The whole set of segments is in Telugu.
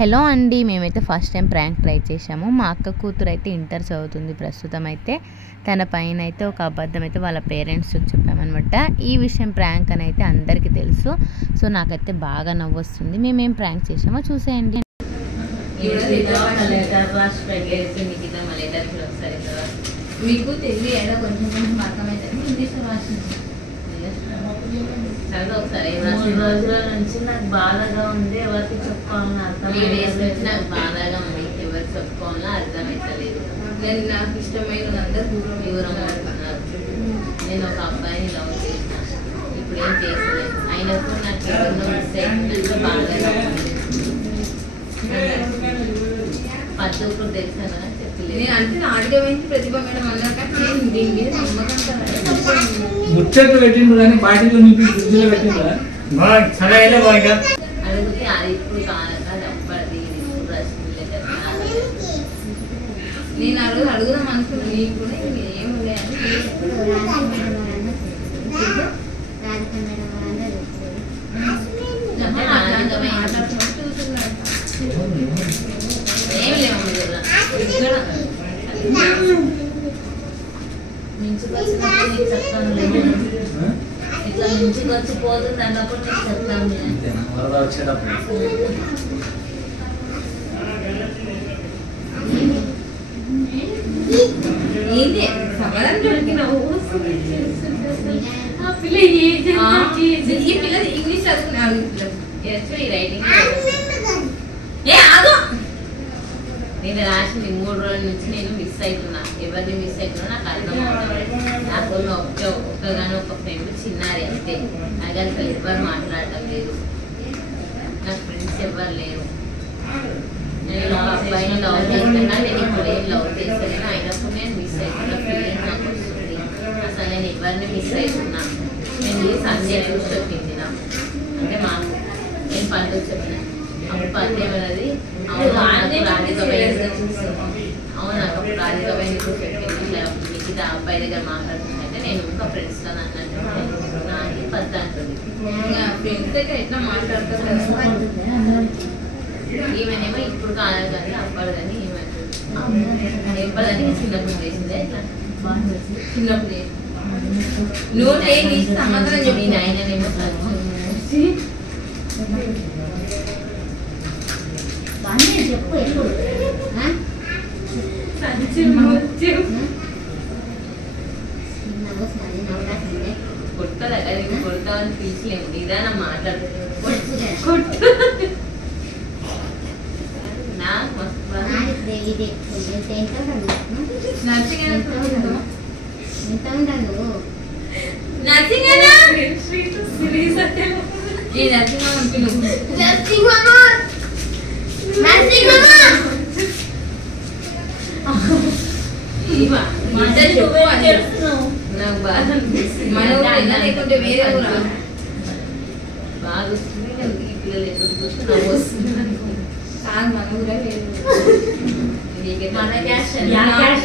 హలో అండి, మేమైతే ఫస్ట్ టైం ప్రాంక్ ట్రై చేసాము. మా అక్క కూతురు అయితే ఇంటర్ చదువుతుంది ప్రస్తుతం. అయితే తన పైన అయితే ఒక అబద్ధం అయితే వాళ్ళ పేరెంట్స్కి చెప్పామన్నమాట. ఈ విషయం ప్రాంక్ అని అయితే అందరికీ తెలుసు. సో నాకైతే బాగా నవ్వొస్తుంది. మేమేం ప్రాంక్ చేసామో చూసేయండి. మీకు తెలుగు ఏదో కొంచెం కొంచెం అర్థమవుతుంది, ఇంగ్లీష్లో రాసింది. ఒకసారి రోజుల నుంచి నాకు బాధగా ఉంది, ఎవరికి చెప్పుకోవాలని అర్థం నాకు బాధగా ఉంది, ఎవరికి చెప్పుకోవాలో అర్థమవుతలేదు. నేను నాకు ఇష్టమైన అందరూ దూరం పడుతున్నారు. నేను ఒక అబ్బాయిని లవ్ చేసిన, ఇప్పుడు ఏం చేసలేదు. అయినప్పుడు నాకు ఎవరినో మిస్ అయినట్టు బాధగా ఉంది. పద్ధతులు తెలిసాను చెప్పలేదు. నేను అంటే నాటకమైంది ప్రతిభ మేడం అన్నాక దీని మీద నమ్మకం ముచ్చట్లు పెట్టిండు కానీ పార్టీలో మీకు ఫ్రిడ్జ్లో పెట్టిందా అడిగితే అది ఇప్పుడు కాదు అప్పటి నేను అడుగుదాం అనుకున్నాను. నీకు కూడా ఏముండే మించుకొచ్చినప్పుడు నీకు చెప్తాను లేదు, ఇట్లా మించుకొచ్చి పోతుంది అన్నప్పుడు నీకు చెప్తాను. ఏంటి సమాధానం దొరికినావు? ఈ పిల్లలు ఇంగ్లీష్ చదువుకున్నాను. రైటింగ్ నేను రాసింది 3 రోజుల నుంచి నేను మిస్ అవుతున్నా. ఎవరిని మిస్ అవుతున్నా నాకు అర్థం అవుతుంది. నాకు ఒక్కగానో ఒక ఫ్రెండ్ చిన్నారి అంతే. నాకు అసలు ఎవరు మాట్లాడటం లేదు. నాకు ఫ్రెండ్స్ ఎవరు లేరు. నేను ఒక అబ్బాయిని లవ్ చేస్తున్నా, నేను ఇప్పుడు ఏం లవ్ చేస్తలేను. అయినప్పుడు నేను మిస్ అవుతున్నా, ఫీలింగ్ నాకు వస్తుంది. అసలు నేను ఎవరిని మిస్ అవుతున్నా. నేను ఈ సండే చూసి చెప్పింది నాకు, అంటే మాకు నేను పండుగ చెప్పిన అప్పుడు పద్యం అనేది అవును నాకు రాధికపైన చెప్పింది. ఇట్లా మిగతా అబ్బాయి దగ్గర మాట్లాడుతుందంటే నేను ఇంకా ఫ్రెండ్స్ కదా అన్నట్టు నాకు పద్ద అంటుంది. ఫ్రెండ్స్ దగ్గర ఎట్లా మాట్లాడుతుంది ఈమెనేమో ఇప్పుడు కాదు కానీ అబ్బాయి కానీ ఈమె ఎప్పటికీ చిన్నప్పుడు చేసిందే. ఇట్లా చిన్నప్పుడు నువ్వు సమాధానం చెప్పి ఆయననేమో చెప్పు ఎప్పుడు కొట్టదా కొడతామని పిలిచలేము. నిదానం మాట్లాడు. నాకు బాధ లేకుంటే వేరే బాగా వస్తుంది. ఈ పిల్లలు ఎక్కడ చూస్తే నవ్వు వస్తుంది. కాదు మన ఊరే వేరే మన క్యాష్ మన క్యాష్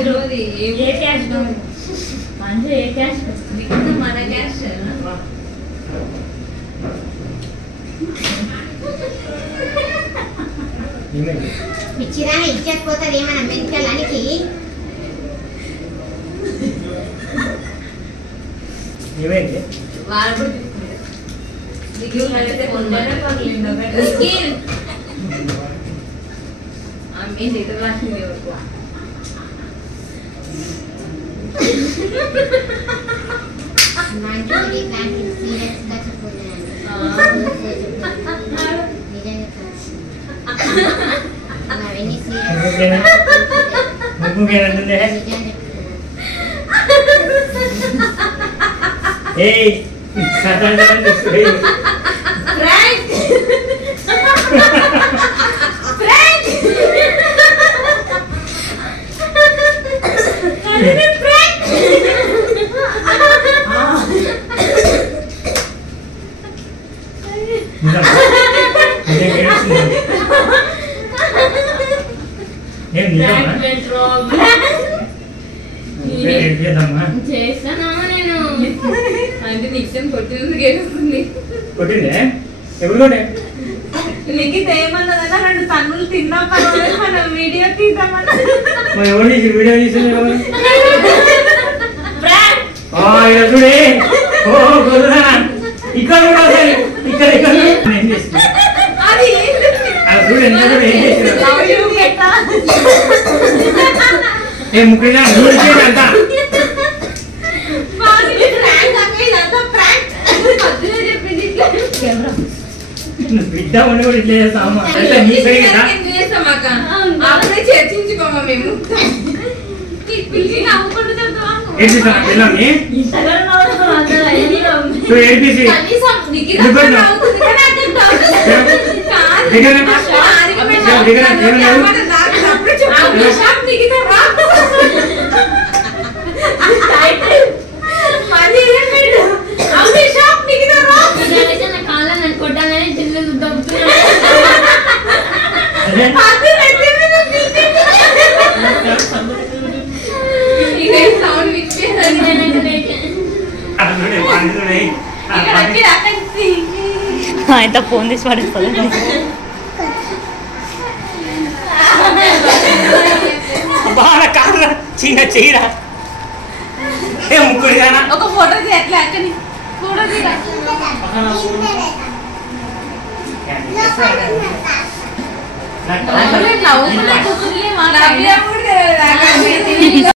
పిచ్చిరా ఇచ్చకపోతుంది ఏమన్నా మెంటలానికి. వాళ్ళు సీరియస్గా చెప్పుకున్నాను. అవన్నీ సీరియస్ చేస్తానా నేను అంటే నిక్షన్ కొట్టినందుకు ఏడుస్తుంది. కొట్టిందే ఎప్పుడు కొట్టే నీకు ఏమన్నదన్నా 2 తన్నులు మరి ఎవరు తీసి వీడియో తీసింది ఎవరు? చూడే ఓ గొర్రెనా ఇక్కడ కూడా అసలు ఇక్కడ ఇక్కడ ఏం చేసింది చూడు ఎంత కూడా ఏం చేసింది ఏ ముఖ్యంగా అంత బిడ్డ ఉండి కూడా ఇట్లా చేస్తామా అంటే మీ సైడ్ చర్చించుకోమా మేము ఏడిపిస్తాను పిల్లల్ని ఏడిపిసి కొట్టాలని చిన్న ఆయన ఫోన్ తీసి పడేస్తుంది బాగా కాదు చిన్న చీర ఏ ముగ్గురు ఒక ఫోటో ఎట్లా అక్కడి ఫోటో నవ్వుకునే కూతురులే మాట్లాడి